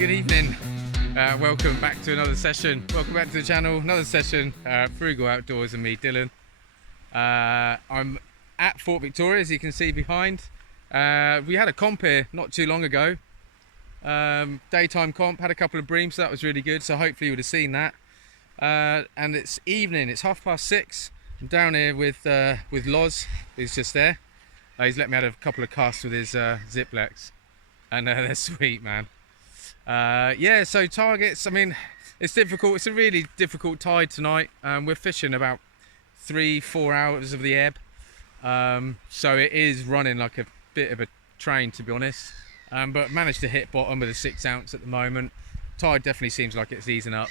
Good evening. Welcome back to another session. Welcome back to the channel. Another session. Frugal Outdoors and me, Dylan. I'm at Fort Victoria, as you can see behind. We had a comp here not too long ago. Daytime comp, had a couple of breams, so that was really good. So hopefully you would have seen that. And it's evening. It's 6:30. I'm down here with Loz, who's just there. He's let me have a couple of casts with his Ziplex, and they're sweet, man. Yeah, so targets, I mean, it's difficult. It's a really difficult tide tonight. We're fishing about 3-4 hours of the ebb, so it is running like a bit of a train, to be honest, but managed to hit bottom with a 6 ounce at the moment. Tide definitely seems like it's easing up,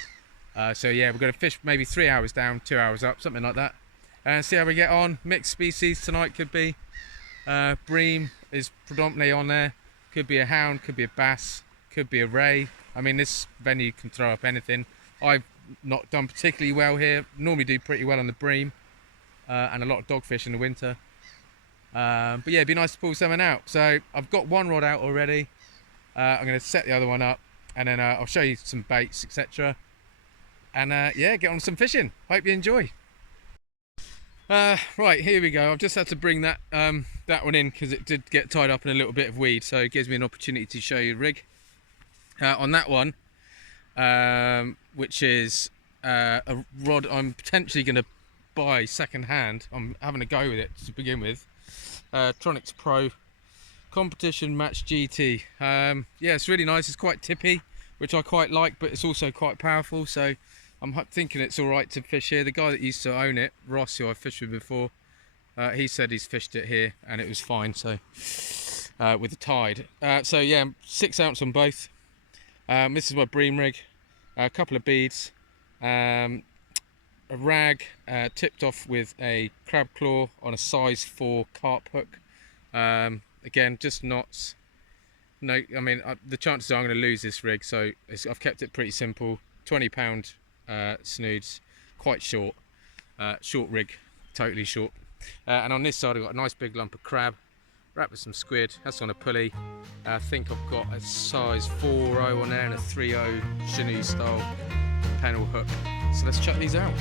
so yeah, we're going to fish maybe 3 hours down, 2 hours up, something like that, and see how we get on. Mixed species tonight, could be bream is predominantly on there, could be a hound, could be a bass, could be a ray. I mean, this venue can throw up anything. I've not done particularly well here. Normally do pretty well on the bream, and a lot of dogfish in the winter. But yeah, it'd be nice to pull something out. So I've got one rod out already. I'm going to set the other one up, and then I'll show you some baits, etc. And yeah, get on some fishing. Hope you enjoy. Right, here we go. I've just had to bring that that one in because it did get tied up in a little bit of weed, so it gives me an opportunity to show you the rig. On that one, which is a rod I'm potentially going to buy second hand. I'm having a go with it to begin with. Tronics Pro Competition Match GT. Yeah, it's really nice. It's quite tippy, which I quite like, but it's also quite powerful, so I'm thinking it's all right to fish here. The guy that used to own it, Ross, who I've fished with before, he said he's fished it here and it was fine, so with the tide. So yeah, 6 ounce on both. This is my bream rig, a couple of beads, a rag tipped off with a crab claw on a size 4 carp hook. Again, just knots. No, I mean, the chances are I'm going to lose this rig, so I've kept it pretty simple. 20-pound snoods, quite short, short rig, totally short. And on this side I've got a nice big lump of crab, wrapped with some squid. That's on a pulley. I think I've got a size 4.0 on there and a 3.0 chenille style pennel hook. So let's chuck these out.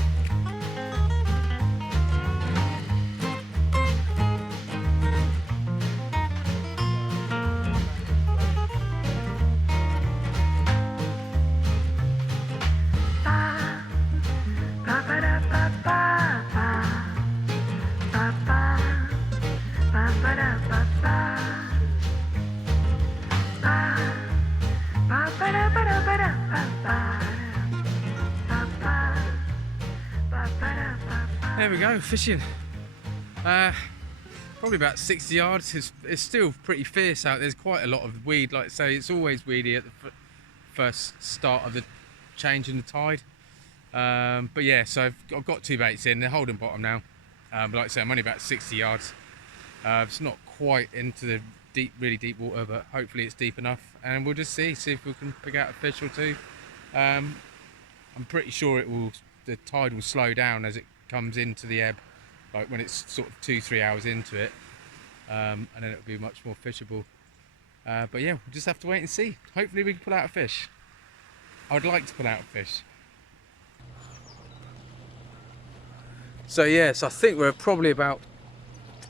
There we go, fishing. Probably about 60 yards. It's still pretty fierce out. There's quite a lot of weed, like I say. It's always weedy at the first start of the change in the tide. But yeah, so I've got 2 baits in. They're holding bottom now. But like I say, I'm only about 60 yards. It's not quite into the really deep water, but hopefully it's deep enough. And we'll just see if we can pick out a fish or two. I'm pretty sure the tide will slow down as it comes into the ebb, like when it's sort of 2-3 hours into it, and then it'll be much more fishable. But yeah, we'll just have to wait and see. Hopefully we can pull out a fish. I'd like to pull out a fish. So yes, I think we're probably about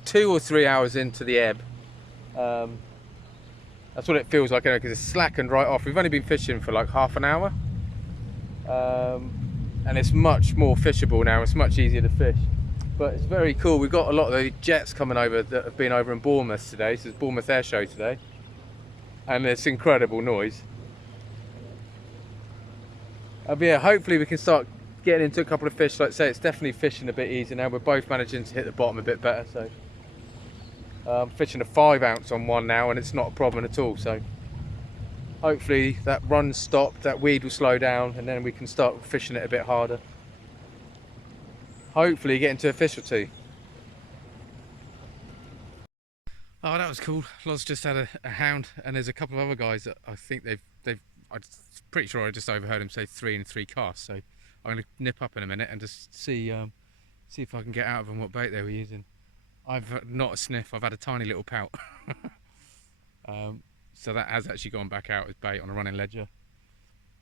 2 or 3 hours into the ebb. That's what it feels like, because it's slackened right off. We've only been fishing for like half an hour. And it's much more fishable now. It's much easier to fish, but it's very cool. We've got a lot of the jets coming over that have been over in Bournemouth today. So it's Bournemouth Air Show today, and it's incredible noise. But yeah, hopefully we can start getting into a couple of fish. Like I say, it's definitely fishing a bit easier now. We're both managing to hit the bottom a bit better. So I'm fishing a 5 ounce on one now, and it's not a problem at all. So hopefully that run stopped, that weed will slow down, and then we can start fishing it a bit harder. Hopefully get into a fish or two. Oh, that was cool. Loz just had a hound, and there's a couple of other guys that I think I'm pretty sure I just overheard him say 3 and 3 casts. So I'm going to nip up in a minute and just see if I can get out of them what bait they were using. I've not a sniff. I've had a tiny little pout. So that has actually gone back out as bait on a running ledger.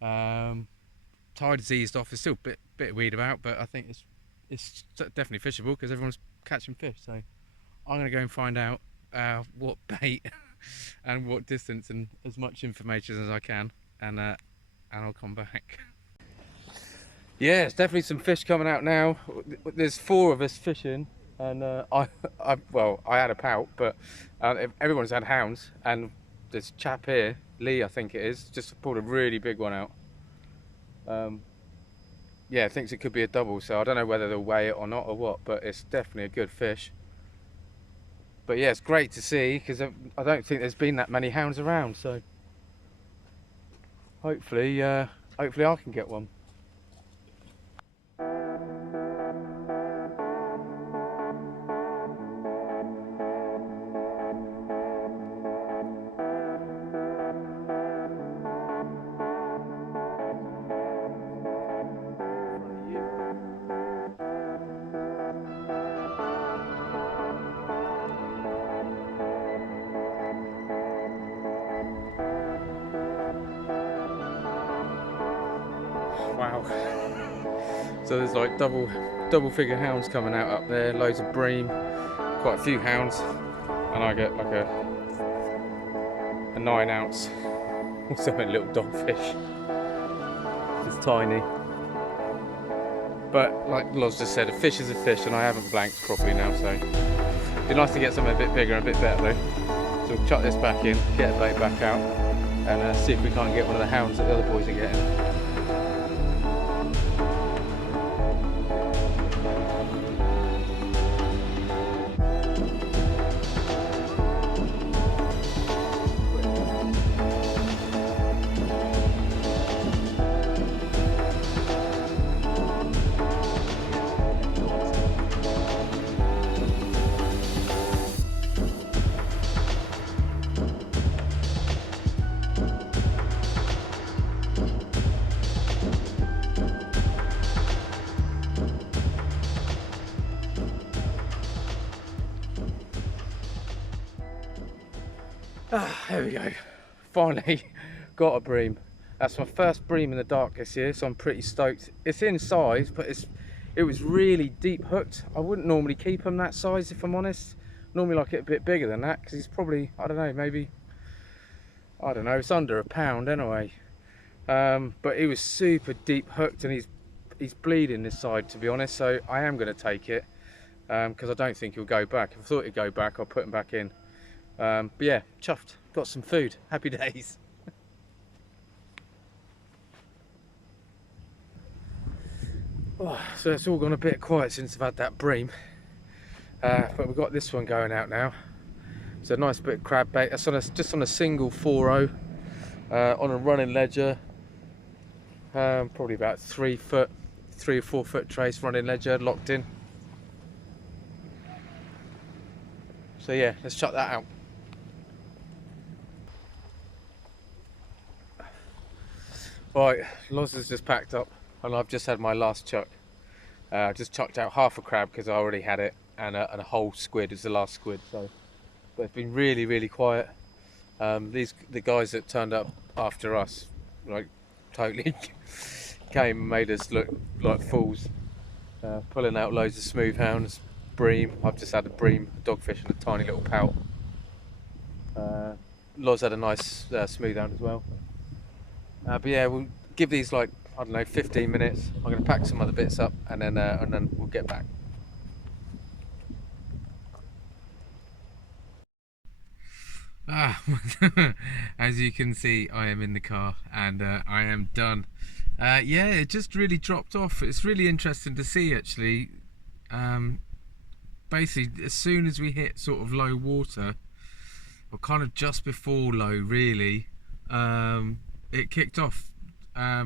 Tide's eased off. There's still a bit of weed about, but I think it's definitely fishable because everyone's catching fish. So I'm gonna go and find out what bait and what distance and as much information as I can, and I'll come back. Yeah, it's definitely some fish coming out now. There's 4 of us fishing, and I had a pout, but everyone's had hounds, and this chap here, Lee, I think it is, just pulled a really big one out. Yeah, thinks it could be a double, so I don't know whether they'll weigh it or not or what, but it's definitely a good fish. But yeah, it's great to see because I don't think there's been that many hounds around, so hopefully I can get one. Wow. So there's like double figure hounds coming out up there, loads of bream, quite a few hounds, and I get like a 9 ounce, also a little dogfish, just tiny. But like Loz just said, a fish is a fish, and I haven't blanked properly now, so it'd be nice to get something a bit bigger and a bit better though. So we'll chuck this back in, get the bait back out, and see if we can't get one of the hounds that the other boys are getting. There we go, finally got a bream. That's my first bream in the dark this year, so I'm pretty stoked. It's in size, but it was really deep hooked. I wouldn't normally keep him that size, if I'm honest. Normally like it a bit bigger than that, because he's probably, I don't know, maybe, I don't know, it's under a pound anyway. But he was super deep hooked, and he's bleeding this side, to be honest, so I am going to take it, because I don't think he'll go back. If I thought he'd go back, I'll put him back in. But yeah, chuffed, got some food, happy days. Oh, so it's all gone a bit quiet since I've had that bream, but we've got this one going out now. It's a nice bit of crab bait. That's just on a single 4.0 on a running ledger, probably about 3 or 4 foot trace running ledger locked in. So yeah, let's chuck that out. Right, Loz has just packed up, and I've just had my last chuck. I just chucked out half a crab because I already had it, and a whole squid is the last squid. So, but it's been really quiet. The guys that turned up after us, like, totally came and made us look like fools, pulling out loads of smooth hounds, bream. I've just had a bream, a dogfish, and a tiny little pout. Loz had a nice smooth hound as well. But yeah, we'll give these like, I don't know, 15 minutes. I'm going to pack some other bits up, and then we'll get back. As you can see, I am in the car, and I am done. Yeah, it just really dropped off. It's really interesting to see, actually. Basically, as soon as we hit sort of low water, or kind of just before low, really, it kicked off. A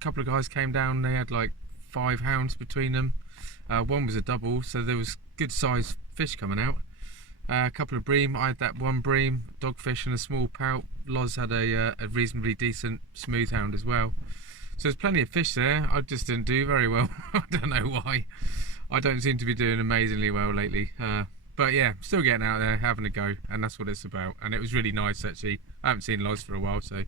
couple of guys came down, they had like 5 hounds between them. One was a double, so there was good sized fish coming out. A couple of bream. I had that one bream, dogfish, and a small pout. Loz had a reasonably decent smooth hound as well. So there's plenty of fish there. I just didn't do very well. I don't know why. I don't seem to be doing amazingly well lately. But But yeah, still getting out there, having a go, and that's what it's about. And it was really nice actually. I haven't seen Loz for a while, so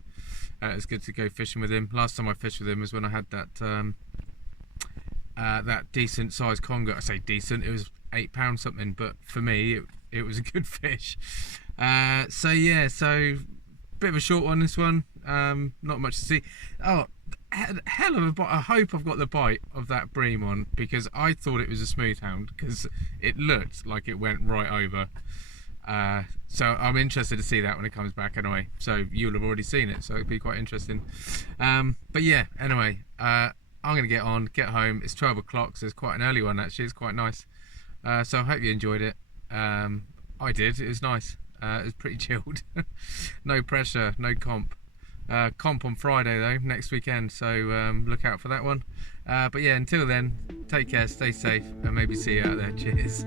it's good to go fishing with him. Last time I fished with him was when I had that decent sized conger. I say decent, it was £8 something, but for me it was a good fish. So yeah, so bit of a short one this one. Not much to see. Oh, hell of a bite. I hope I've got the bite of that bream on, because I thought it was a smooth hound because it looked like it went right over. So I'm interested to see that when it comes back anyway. So you'll have already seen it, so it'll be quite interesting. But yeah, anyway, I'm gonna get home. It's 12 o'clock, so it's quite an early one actually. It's quite nice. So I hope you enjoyed it. I did. It was nice. It was pretty chilled. No pressure, no comp. Comp on Friday though, next weekend, so look out for that one. But yeah, until then, take care, stay safe, and maybe see you out there. Cheers.